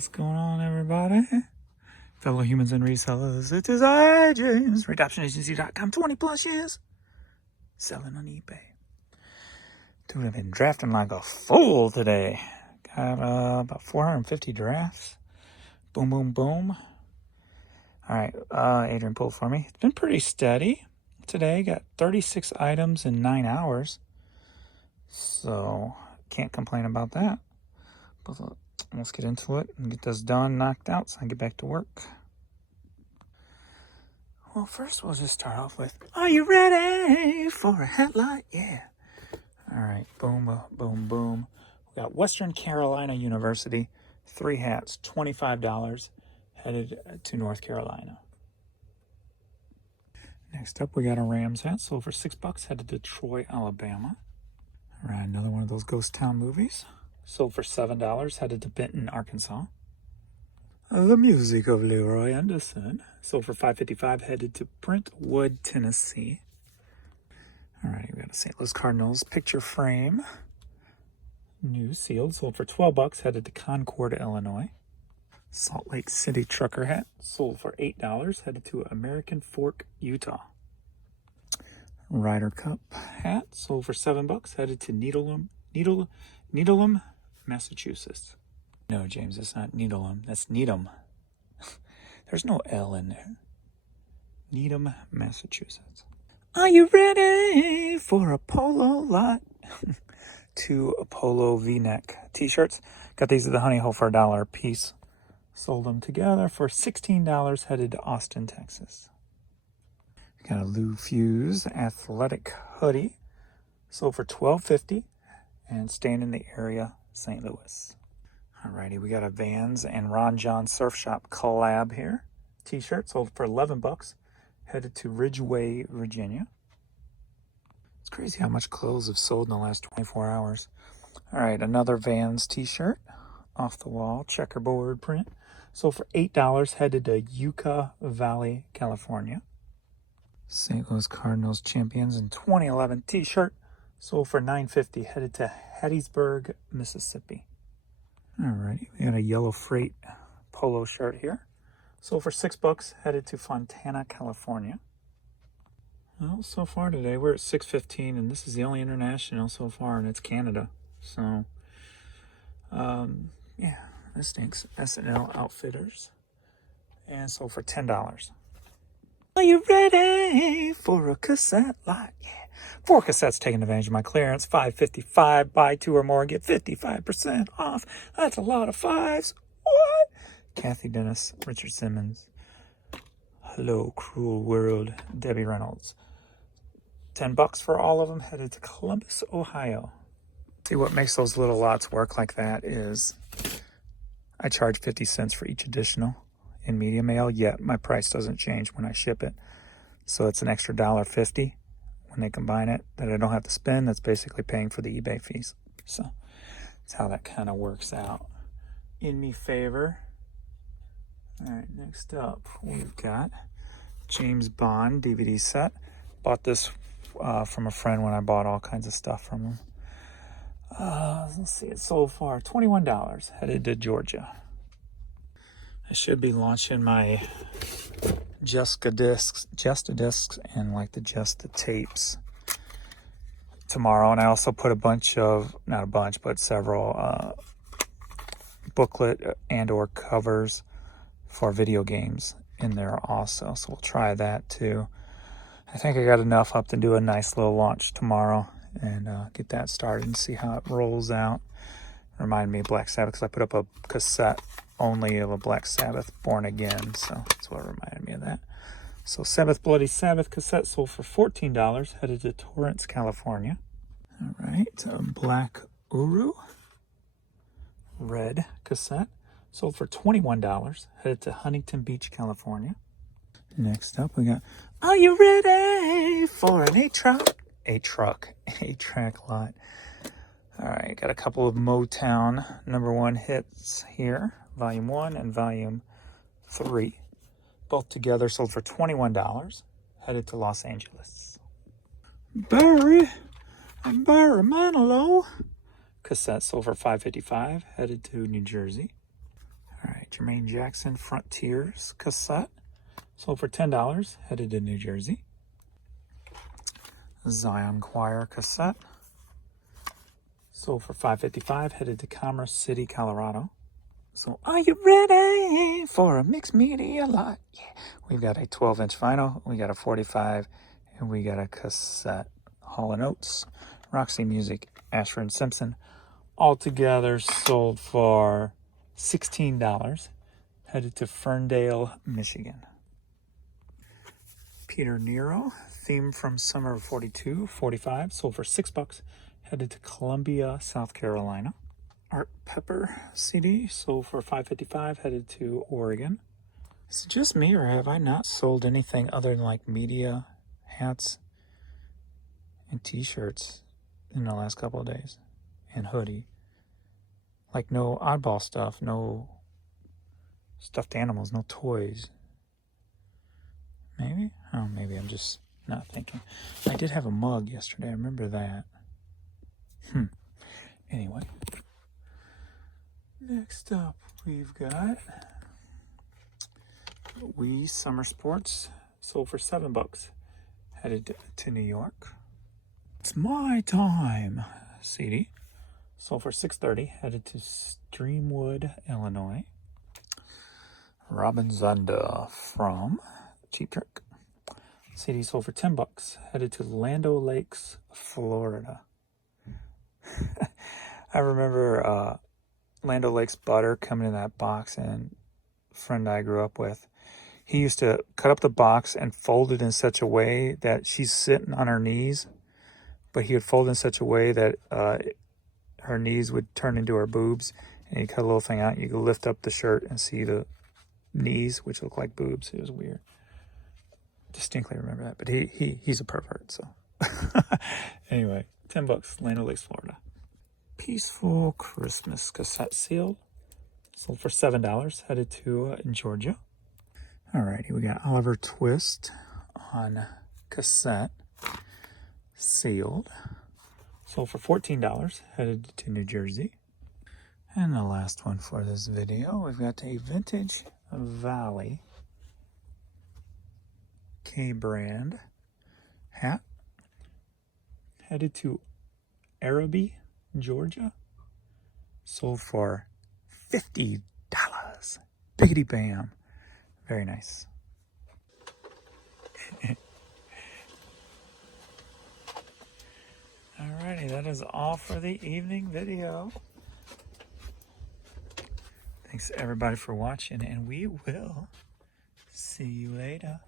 What's going on, everybody? Fellow humans and resellers, it is I, James, RedOptionAgency.com, 20 plus years, selling on eBay. Dude, I've been drafting like a fool today. Got about 450 drafts. Boom, boom, boom. All right, Adrian pulled for me. It's been pretty steady today. Got 36 items in 9 hours. So, can't complain about that. But let's get into it and get this done, knocked out, so I can get back to work. Well, first we'll just start off with, are you ready for a headlight? Yeah. All right, boom, boom, boom. We got Western Carolina University, 3 hats, $25, headed to North Carolina. Next up, we got a Rams hat, sold for $6, headed to Troy, Alabama. All right, another one of those ghost town movies. Sold for $7, headed to Benton, Arkansas. The Music of Leroy Anderson. Sold for $5.55, headed to Brentwood, Tennessee. All right, we got a St. Louis Cardinals picture frame. New sealed. Sold for $12, headed to Concord, Illinois. Salt Lake City trucker hat. Sold for $8, headed to American Fork, Utah. Ryder Cup hat. Sold for $7, headed to Needlem, Massachusetts. No, James, it's not Needlem. That's Needham. There's no L in there. Needham, Massachusetts. Are you ready for a polo lot? 2 polo V-neck t-shirts. Got these at the Honey Hole for $1 a piece. Sold them together for $16, headed to Austin, Texas. Got a Lou Fuse athletic hoodie. Sold for $12.50 and staying in the area, St. Louis. Alrighty, we got a Vans and Ron John Surf Shop collab here. T-shirt sold for $11, headed to Ridgeway, Virginia. It's crazy how much clothes have sold in the last 24 hours. Alright, another Vans t-shirt, off the wall, checkerboard print. Sold for $8, headed to Yucca Valley, California. St. Louis Cardinals champions in 2011 t-shirt. Sold for $9.50, headed to Hattiesburg, Mississippi. Alrighty, we got a yellow freight polo shirt here. Sold for $6, headed to Fontana, California. Well, so far today, we're at 6:15, and this is the only international so far, and it's Canada. So, yeah, this stinks. S&L Outfitters. And sold for $10. Are you ready for a cassette lot? Yeah. 4 cassettes taking advantage of my clearance. $5.55. Buy 2 or more, get 55% off. That's a lot of 5s. What? Kathy Dennis, Richard Simmons. Hello, Cruel World. Debbie Reynolds. $10 for all of them. Headed to Columbus, Ohio. See, what makes those little lots work like that is I charge 50 cents for each additional in media mail, yet my price doesn't change when I ship it. So it's an extra $1.50 when they combine it that I don't have to spend. That's basically paying for the eBay fees. So that's how that kind of works out in me favor. All right, next up we've got James Bond DVD set. Bought this from a friend when I bought all kinds of stuff from him. Let's see, it sold for $21, headed to Georgia. I should be launching my Just Discs and like the Just the tapes tomorrow. And I also put a bunch of, not a bunch, but several booklet and or covers for video games in there also. So we'll try that too. I think I got enough up to do a nice little launch tomorrow and get that started and see how it rolls out. Remind me of Black Sabbath because I put up a cassette only of a Black Sabbath Born Again, so that's what reminded me of that. So Sabbath Bloody Sabbath cassette sold for $14, headed to Torrance, California. All right, Black Uru red cassette sold for $21, headed to Huntington Beach, California. Next up, we got, are you ready for an 8-track lot? All right, got a couple of Motown #1 hits here. Volume 1 and Volume 3. Both together sold for $21, headed to Los Angeles. Barry Manilow cassette sold for $5.55, headed to New Jersey. All right, Jermaine Jackson Frontiers cassette. Sold for $10, headed to New Jersey. Zion Choir cassette. Sold for $5.55, headed to Commerce City, Colorado. So are you ready for a mixed media lot? Yeah. We've got a 12-inch vinyl, we got a 45, and we got a cassette. Hall & Oates, Roxy Music, Ashford & Simpson. Altogether sold for $16, headed to Ferndale, Michigan. Peter Nero, theme from summer of 42, 45, sold for $6, headed to Columbia, South Carolina. Art Pepper CD, sold for $5.55, headed to Oregon. Is it just me, or have I not sold anything other than like media, hats, and t-shirts in the last couple of days? And hoodie. Like no oddball stuff, no stuffed animals, no toys. Maybe? Oh, maybe I'm just not thinking. I did have a mug yesterday, I remember that. Anyway. Next up, we've got Wii Summer Sports, sold for $7, headed to New York. It's My Time CD, sold for $6.30, headed to Streamwood, Illinois. Robin Zander from Cheap Trick CD, sold for $10, headed to Land O'Lakes, Florida. I remember Land O'Lakes butter coming in that box, and a friend I grew up with, he used to cut up the box and fold it in such a way that she's sitting on her knees, but he would fold it in such a way that her knees would turn into her boobs, and you cut a little thing out, and you could lift up the shirt and see the knees, which look like boobs. It was weird. Distinctly remember that, but he's a pervert, so. Anyway, $10, Land O'Lakes, Florida. Peaceful Christmas cassette seal, sold for $7, headed to Georgia. Alrighty, we got Oliver Twist on cassette, sealed, sold for $14, headed to New Jersey. And the last one for this video, we've got a Vintage Valley K-brand hat, headed to Araby, Georgia, sold for $50. Biggity bam. Very nice. Alrighty, that is all for the evening video. Thanks everybody for watching, and we will see you later.